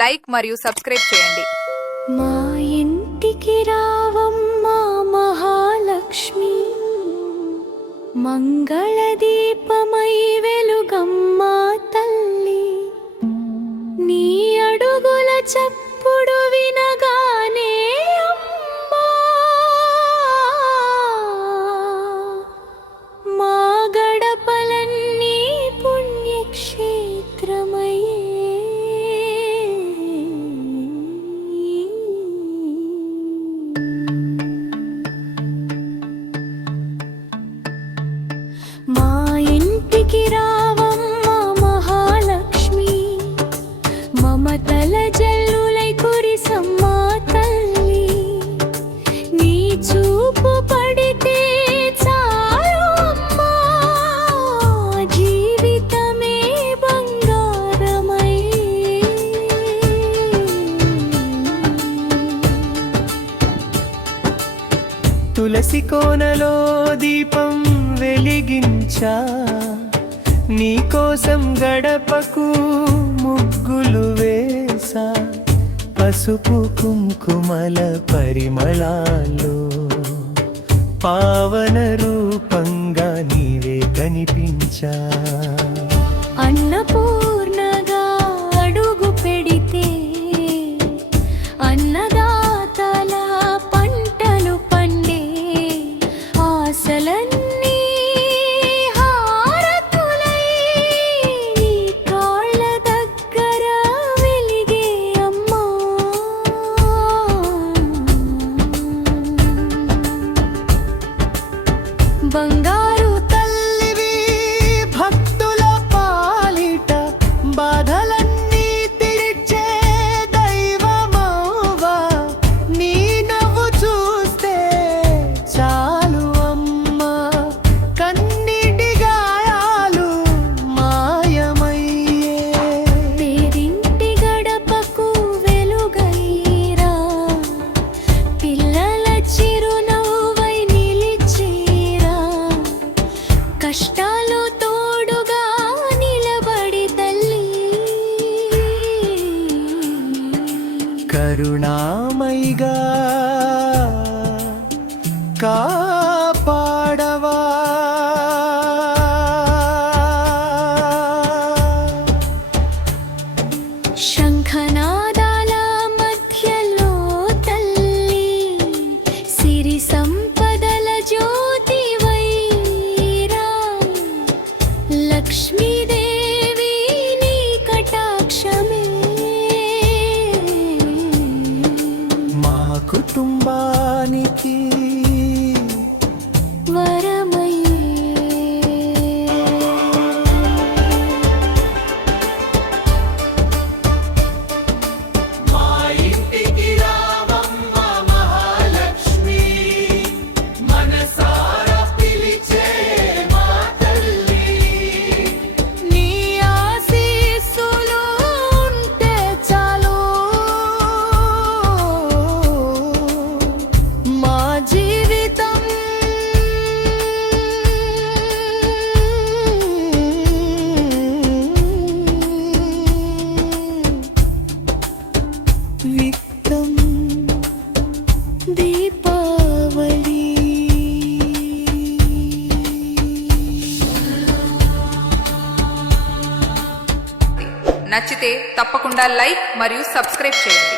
Like మరియు subscribe చేయండి. మా ఇంటికి రావమ్మా మహాలక్ష్మి, మంగళ దీపమై వెలుగమ్మా తల్లి. నీ అడుగుల చప్పుడు వినగానే అమ్మా మా గడపలన్నీ పుణ్యక్షేత్రమై. మా ఇంటికి రావమ్మా మహాలక్ష్మి, మమతల జల్లులై కురిసమ్మా తల్లి. నీ చూపు పడితే చాలు అమ్మా, జీవితమే బంగారమై. తులసి కోనలో దీపం వెలిగించా, నీకోసం గడపకు ముగ్గులు వేసా. పసుపు కుంకుమల పరిమళాలు పావన రూపంగా నీవే కనిపించా. అన్నపూర్ణగా అడుగు పెడితే అన్నదాతల పంటలు పండే, ఆశలన్నీ హారతులై నీ కాళ్ళ దగ్గర వెలిగే అమ్మా. బంగారు తల్లివి భక్తుల పాలిట, బాధలన్నీ తీర్చే దైవమవ్వా. నీ నవ్వు చూస్తే చాలు అమ్మా, కన్నీటి గాయాలు మాయమయ్యే. పేరింటి గడపకు వెలుగైరా, పిల్లల చిరునవ్వై నిలిచేరా. కష్టాలు తోడుగా నిలబడి తల్లి, కరుణామయిగా కాపాడవా. శంఖనాదాల మధ్యలో తల్లి, సిరి సంపదల జ్యోతివైరా. లక్ష్మీదేవి నీ కటాక్షమే మా కుటుంబానికి వరమై. నీ ఆశీస్సులు ఉంటే చాలు, మా జీవితం విక్తం దీపావళి. నచ్చితే తప్పకుండా లైక్ మరియు సబ్స్క్రైబ్ చేయండి.